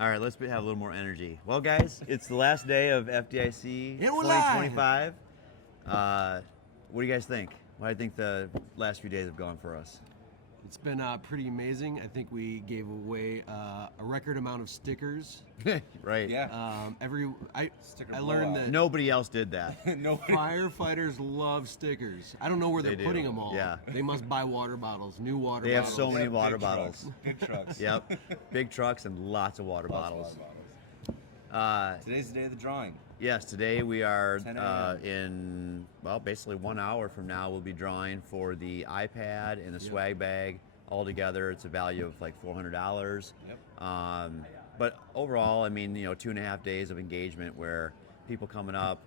All right, let's have a little more energy. Well, guys, it's the last day of FDIC And we're 2025. What do you guys think? What do you think the last few days have gone for us? It's been pretty amazing. I think we gave away a record amount of stickers. Right. Yeah. I learned that Nobody else did that. Nobody. firefighters love stickers. I don't know where they're They putting do. them all. Yeah. They must buy water bottles, new water They have bottles. so many Big water trucks, bottles. Big trucks. Yep. Big trucks and lots of water bottles. Today's the day of the drawing. Yes, today we are 10 a.m. in, well, basically 1 hour from now, we'll be drawing for the iPad and the swag bag. Altogether, it's a value of like $400. Yep. But overall, I mean, 2.5 days of engagement where people coming up.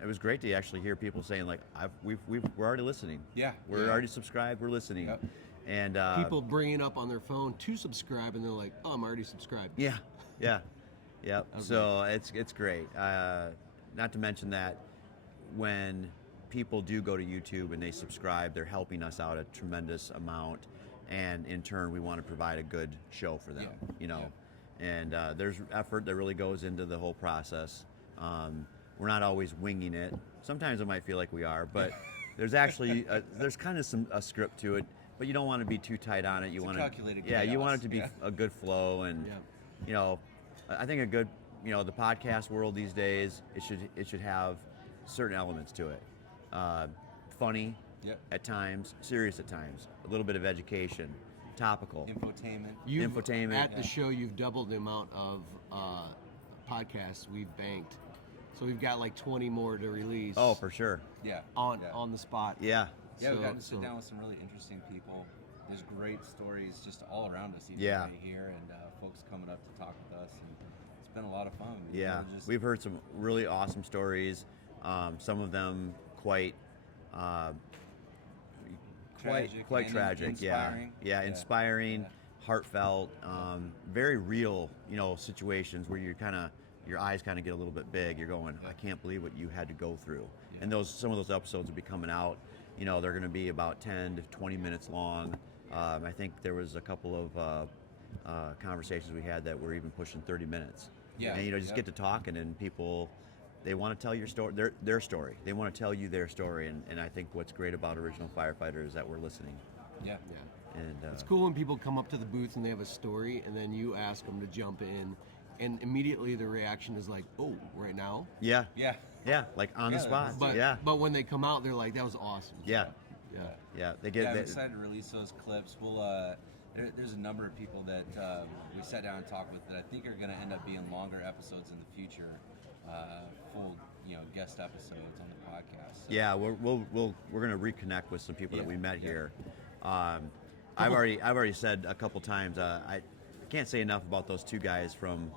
It was great to actually hear people saying like, we're already listening. Yeah. We're already subscribed. We're listening. Yep. And People bringing up on their phone to subscribe, and they're like, "Oh, I'm already subscribed." Yeah. So it's great. Not to mention that when people do go to YouTube and they subscribe, they're helping us out a tremendous amount, and in turn, we want to provide a good show for them. Yeah. And there's effort that really goes into the whole process. We're not always winging it. Sometimes it might feel like we are, but there's actually there's kind of a script to it. But you don't want to be too tight on it. You want calculated yeah, you chaos. want it to be a good flow, and I think a good, the podcast world these days, it should have certain elements to it. Funny at times, serious at times, a little bit of education, topical. Infotainment. At the show, you've doubled the amount of podcasts we've banked. So we've got like 20 more to release. Oh, for sure. Yeah. On the spot. Yeah. Yeah, we've gotten to sit down with some really interesting people. There's great stories just all around us even right here, and folks coming up to talk with us, and it's been a lot of fun. We've heard some really awesome stories. Some of them quite tragic. Inspiring. Inspiring, heartfelt, very real. Situations where your eyes kind of get a little bit big. You're going, I can't believe what you had to go through. Yeah. And some of those episodes will be coming out. They're going to be about 10 to 20 minutes long. I think there was a couple of conversations we had that were even pushing 30 minutes. Yeah. And just get to talking, and people, they want to tell your story, their story. They want to tell you their story, and I think what's great about Original Firefighter is that we're listening. Yeah. And it's cool when people come up to the booth and they have a story, and then you ask them to jump in, and immediately the reaction is like, "Oh, right now?" Yeah, like on the Yeah, spot. But when they come out, they're like, "That was awesome." Yeah. They get. I'm excited to release those clips. We'll. There's a number of people that we sat down and talked with that I think are going to end up being longer episodes in the future, full guest episodes on the podcast. So. Yeah, we're going to reconnect with some people that we met here. I've already said a couple times. I can't say enough about those two guys from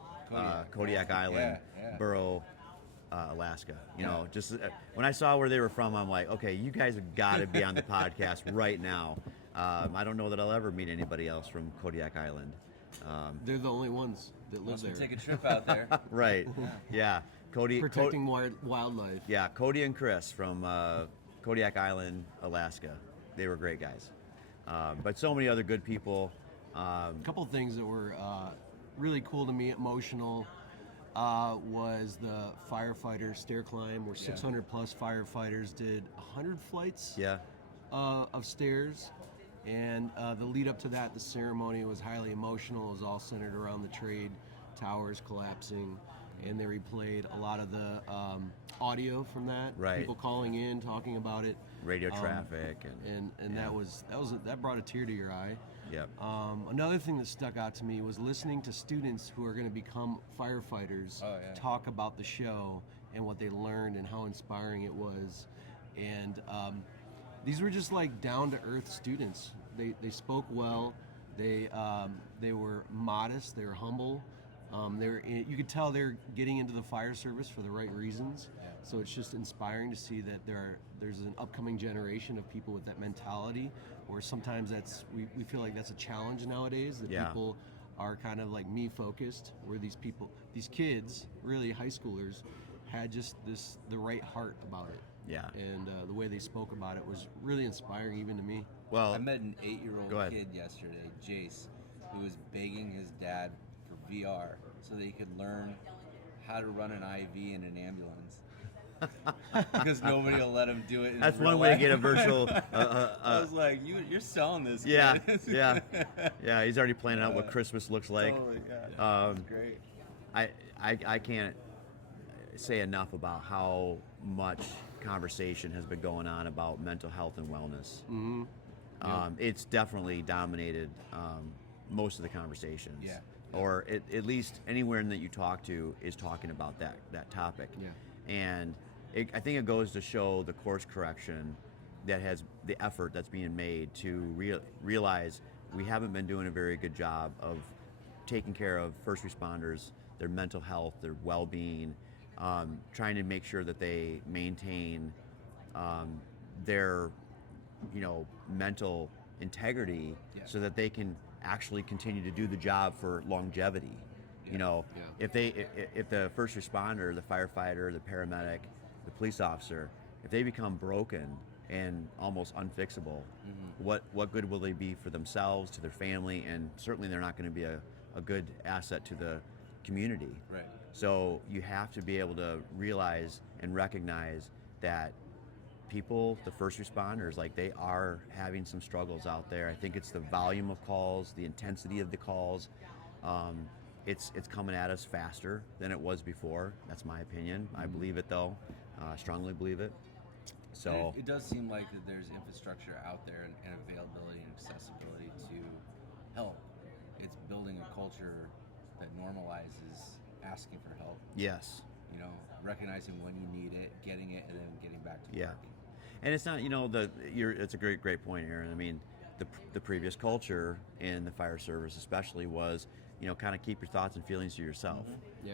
Kodiak Island, Borough, Alaska. Just when I saw where they were from, I'm like, okay, you guys have got to be on the podcast right now. I don't know that I'll ever meet anybody else from Kodiak Island. They're the only ones that live there. Take a trip out there. Right. Yeah. Protecting wildlife. Yeah, Cody and Chris from Kodiak Island, Alaska. They were great guys. But so many other good people. A couple of things that were really cool to me, emotional, was the firefighter stair climb, where 600 plus firefighters did 100 flights of stairs. And the lead up to that, the ceremony was highly emotional. It was all centered around the trade towers collapsing, and they replayed a lot of the audio from that. Right. People calling in, talking about it. Radio traffic and that brought a tear to your eye. Yep. Another thing that stuck out to me was listening to students who are going to become firefighters talk about the show and what they learned and how inspiring it was. And these were just like down-to-earth students. They spoke well. They were modest. They were humble. You could tell they're getting into the fire service for the right reasons. So it's just inspiring to see that there's an upcoming generation of people with that mentality. Or sometimes we feel like that's a challenge nowadays, that people are kind of like me-focused, where these kids, really high schoolers, had just the right heart about it. Yeah. And the way they spoke about it was really inspiring even to me. Well, I met an 8-year-old kid yesterday, Jace, who was begging his dad for VR so that he could learn how to run an IV in an ambulance. Because nobody will let him do it in That's real one way to life. get a virtual. I was like, you're selling this. Yeah, Kid. yeah. He's already planning out what Christmas looks like. Totally, yeah. That's great. I can't say enough about how much conversation has been going on about mental health and wellness. Mm-hmm. It's definitely dominated most of the conversations. Yeah. Or at least anywhere that you talk to is talking about that topic. Yeah. And I think it goes to show the course correction that has the effort that's being made to realize we haven't been doing a very good job of taking care of first responders, their mental health, their well-being, trying to make sure that they maintain their mental integrity so that they can actually continue to do the job for longevity. If the first responder, the firefighter, the paramedic, the police officer, if they become broken and almost unfixable, what good will they be for themselves, to their family, and certainly they're not going to be a good asset to the community. Right. So you have to be able to realize and recognize that people, the first responders, like, they are having some struggles out there. I think it's the volume of calls, the intensity of the calls. It's coming at us faster than it was before. That's my opinion. I believe it, though. I strongly believe it. So it does seem like that there's infrastructure out there and availability and accessibility to help. It's building a culture that normalizes asking for help. yes. Recognizing when you need it, getting it, and then getting back to work. And it's not, it's a great point, Aaron. I mean, the previous culture in the fire service especially was, kind of keep your thoughts and feelings to yourself. Yeah.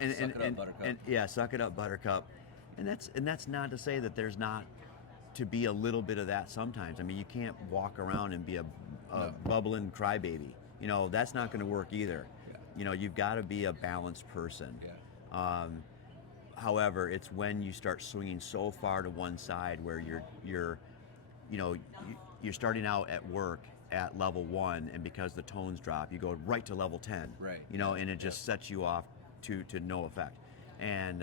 And, Suck it up, buttercup. Suck it up, buttercup. And that's not to say that there's not to be a little bit of that sometimes. I mean, you can't walk around and be a bubbling crybaby. That's not going to work either. Yeah. You've got to be a balanced person. Yeah. However, it's when you start swinging so far to one side where you're starting out at work at level 1, and because the tones drop, you go right to level 10. Right. And it just sets you off to no effect. And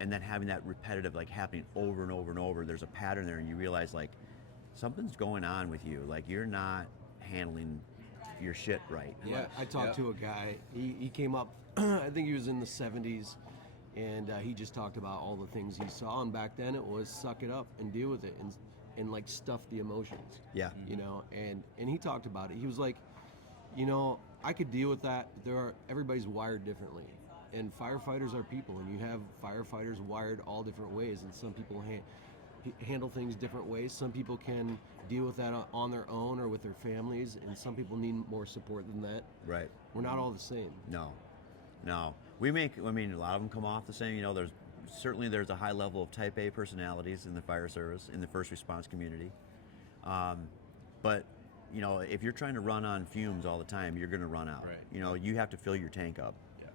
then having that repetitive, like, happening over and over and over, there's a pattern there, and you realize, like, something's going on with you. Like, you're not handling your shit right. Yeah, I talked to a guy. He came up, I think he was in the 70s, and he just talked about all the things he saw. And back then it was suck it up and deal with it and like stuff the emotions. Yeah. And he talked about it. He was like, I could deal with that. Everybody's wired differently. And firefighters are people, and you have firefighters wired all different ways, and some people handle things different ways. Some people can deal with that on their own or with their families, and some people need more support than that. Right. We're not all the same. No. A lot of them come off the same. There's a high level of type A personalities in the fire service, in the first response community. But if you're trying to run on fumes all the time, you're going to run out. Right. You have to fill your tank up. Yeah.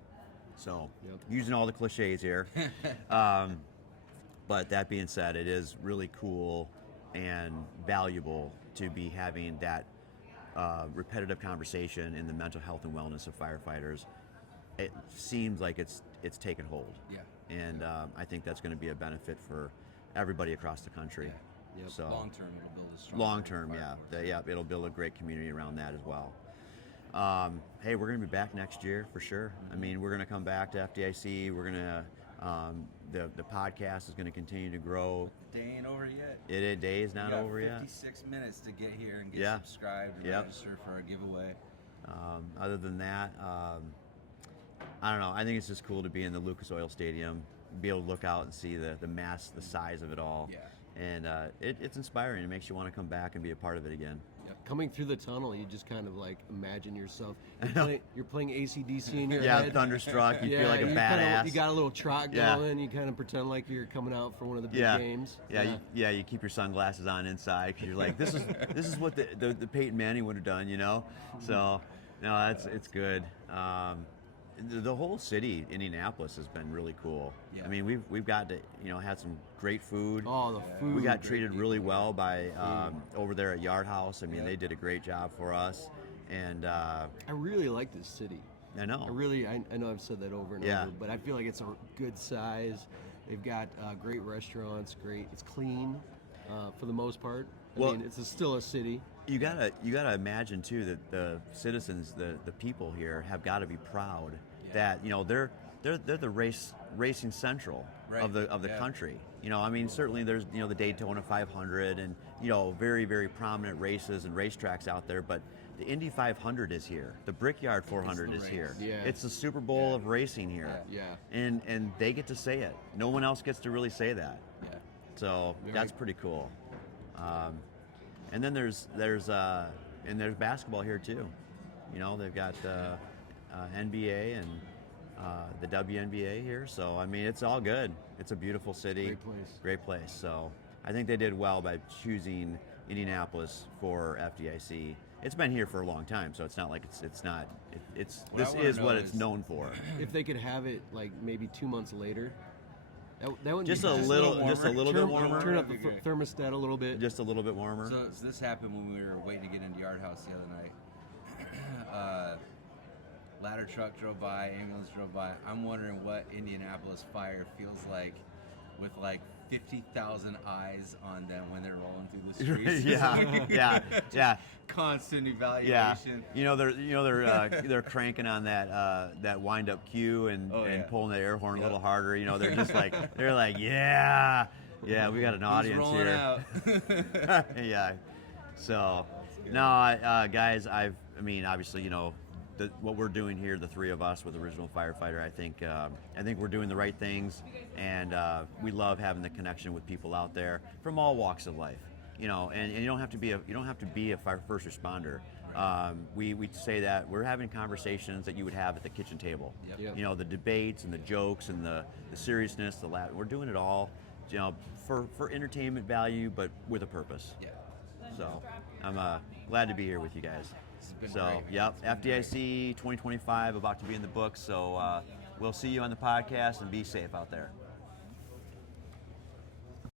So, using all the cliches here. But that being said, it is really cool and valuable to be having that repetitive conversation in the mental health and wellness of firefighters. It seems like it's taken hold. Yeah. And I think that's going to be a benefit for everybody across the country. Yeah. Yep. So Long term, it'll build a strong. long term, it'll build a great community around that as well. Hey, we're going to be back next year for sure. I mean, we're going to come back to FDIC. We're going to the podcast is going to continue to grow. Day ain't over yet. Day is not over yet. 56 minutes to get here and get subscribed and register for our giveaway. Other than that, I don't know. I think it's just cool to be in the Lucas Oil Stadium, be able to look out and see the mass, the size of it all. Yeah. And it's inspiring. It makes you want to come back and be a part of it again. Coming through the tunnel, you just kind of like imagine yourself. You're playing AC/DC in your Yeah, head. thunderstruck. You feel like a badass. You got a little trot going. You kind of pretend like you're coming out for one of the big games. You keep your sunglasses on inside because you're like, this is what the Peyton Manning would have done, So, no, it's good. The whole city, Indianapolis, has been really cool. Yeah. I mean, we've got to, had some great food. Oh, the food. We got treated really well by over there at Yard House. I mean, they did a great job for us. And I really like this city. I know. I know I've said that over and over, but I feel like it's a good size. They've got great restaurants, it's clean for the most part. I mean, it's still a city. You gotta imagine too that the citizens, the people here, have got to be proud that they're the racing central of the country. I mean, certainly there's the Daytona 500 and very, very prominent races and racetracks out there, but the Indy 500 is here. The Brickyard 400 is here. Yeah. It's the Super Bowl of racing here. Yeah. And they get to say it. No one else gets to really say that. Yeah. So that's pretty cool. And then there's basketball here too. They've got NBA and the WNBA here. So I mean, it's all good. It's a beautiful city. Great place. So I think they did well by choosing Indianapolis for FDIC. It's been here for a long time, so it's not like this is what it's known for. If they could have it like maybe 2 months later, that would just be a little bit warmer. Turn up the thermostat a little bit. Just a little bit warmer. So this happened when we were waiting to get into Yard House the other night. Ladder truck drove by, ambulance drove by. I'm wondering what Indianapolis fire feels like with like 50,000 eyes on them when they're rolling through the streets. yeah. Constant evaluation. Yeah. They're cranking on that wind up cue and pulling the air horn a little harder. They're just like yeah, we got an audience rolling here. Out. Yeah. So no, guys, obviously what we're doing here, the three of us with Original Firefighter, I think we're doing the right things, and we love having the connection with people out there from all walks of life. And you don't have to be a first responder. We say that we're having conversations that you would have at the kitchen table. Yep. The debates and the jokes and the seriousness, the laugh. We're doing it all, for entertainment value, but with a purpose. Yeah. So I'm glad to be here with you guys. So, FDIC 2025 about to be in the books. So we'll see you on the podcast, and be safe out there.